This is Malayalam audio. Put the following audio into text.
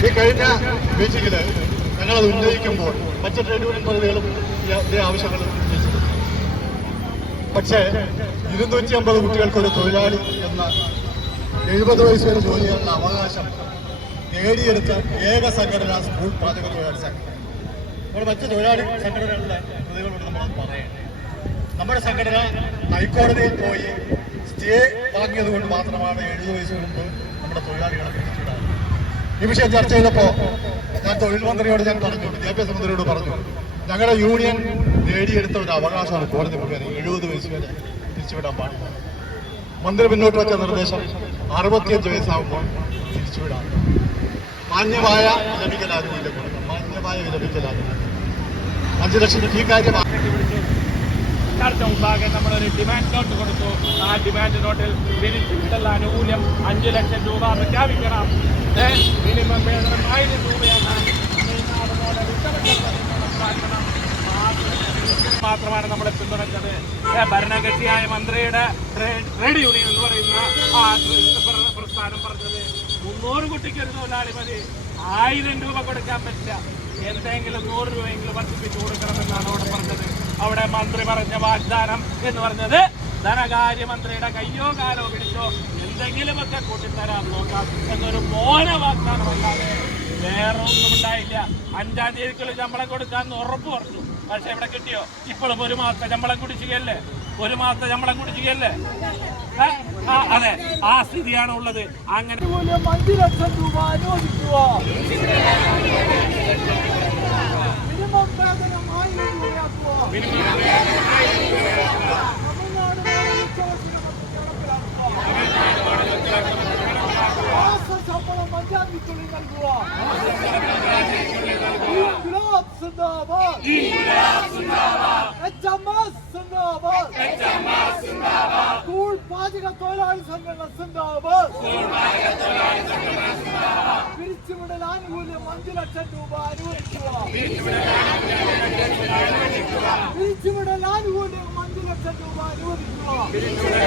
ഈ കഴിഞ്ഞ മീറ്റിംഗിൽ ഞങ്ങളത് ഉന്നയിക്കുമ്പോൾ മറ്റ് ട്രേഡ് യൂണിയൻ ആവശ്യങ്ങളും ഇതേ ആവശ്യങ്ങൾ ഉന്നയിച്ചിട്ടുണ്ട് പക്ഷേ ഇരുന്നൂറ്റി അമ്പത് കുട്ടികൾക്ക് ഒരു തൊഴിലാളി എന്ന എഴുപത് വയസ്സ് വരെ ജോലി ചെയ്യാനുള്ള അവകാശം നേടിയെടുത്ത ഏക സംഘടന സ്കൂൾ പാചക തൊഴിലാളി സംഘടന മറ്റ് തൊഴിലാളി സംഘടനകളുടെ പ്രതികളോട് നമ്മൾ പറയണം. നമ്മുടെ സംഘടന ഹൈക്കോടതിയിൽ പോയി സ്റ്റേ വാങ്ങിയത് കൊണ്ട് മാത്രമാണ് എഴുപത് വയസ്സ് മുമ്പ് നമ്മുടെ തൊഴിലാളികളെ ഈ വിഷയം ചർച്ച ചെയ്തപ്പോ ഞാൻ തൊഴിൽ മന്ത്രിയോട് ഞാൻ പറഞ്ഞു വിദ്യാഭ്യാസ മന്ത്രിയോട് പറഞ്ഞു ഞങ്ങളുടെ യൂണിയൻ നേടിയെടുത്ത ഒരു അവകാശമാണ് കോടതി മുഖേന എഴുപത് വയസ്സ് വരെ തിരിച്ചുവിടാൻ പാടില്ല. മന്ത്രി മുന്നോട്ട് വെച്ച നിർദ്ദേശം അറുപത്തിയഞ്ച് വയസ്സാകുമ്പോൾ തിരിച്ചുവിടാം. മാന്യമായ വിലപിക്കലാകുന്നില്ല മാന്യമായ വിലപിക്കലാകുന്നില്ല അഞ്ചു ലക്ഷം ഈ കാര്യം ചർച്ച മുമ്പാകെ നമ്മളൊരു ഡിമാൻഡ് നോട്ട് കൊടുത്തു. ആ ഡിമാൻഡ് നോട്ടിൽ ബെനിഫിറ്റുള്ള ആനുകൂല്യം അഞ്ചു ലക്ഷം രൂപ പ്രഖ്യാപിക്കണം. മാത്രമാണ് നമ്മളെ പിന്തുണച്ചത്. ഭരണകക്ഷിയായ മന്ത്രിയുടെ ട്രേഡ് യൂണിയൻ എന്ന് പറയുന്ന പ്രസ്ഥാനം പറഞ്ഞത് മുന്നൂറ് കുട്ടിക്ക് ഒരു തൊഴിലാളി മതി. ആയിരം രൂപ കൊടുക്കാൻ പറ്റില്ല. എന്തെങ്കിലും നൂറ് രൂപയെങ്കിലും വർദ്ധിപ്പിച്ചു കൊടുക്കണമെന്നാണ് അവിടെ പറഞ്ഞത്. അവിടെ മന്ത്രി പറഞ്ഞ വാഗ്ദാനം എന്ന് പറഞ്ഞത് ധനകാര്യമന്ത്രിയുടെ കയ്യോ കാലോ പിടിച്ചോ എന്തെങ്കിലുമൊക്കെ കൂട്ടിത്തരാൻ നോക്കാം. എന്നൊരു മോന വാഗ്ദാനമല്ലാതെ വേറെ ഒന്നും ഉണ്ടായില്ല. അഞ്ചാം തീയതിക്കുള്ളിൽ ശമ്പളം കൊടുക്കാൻ ഉറപ്പ് പറഞ്ഞു. പക്ഷെ എവിടെ കിട്ടിയോ? ഇപ്പോഴും ഒരു മാസത്തെ ശമ്പളം കുടിശ്ശികയല്ലേ? ഒരു മാസത്തെ ശമ്പളം കുടിശ്ശികയല്ലേ? അതെ. ആ സ്ഥിതിയാണ് ഉള്ളത്. അങ്ങനെ അഞ്ച് ലക്ഷം രൂപ അനുവദിക്കുക. മിനിമം വേതനം ആയിരം രൂപയാക്കുക. തീയതി നൽകുക സ്കൂൾ പാചക തൊഴിലാളി സംഘടന സിന്ദാബാദ് പിരിച്ചുവിടൽ ആനുകൂല്യം അഞ്ചു ലക്ഷം രൂപ അനുവദിക്കുക പിരിച്ചുവിടൽ ആനുകൂല്യം അഞ്ചു ലക്ഷം രൂപ അനുവദിക്കുക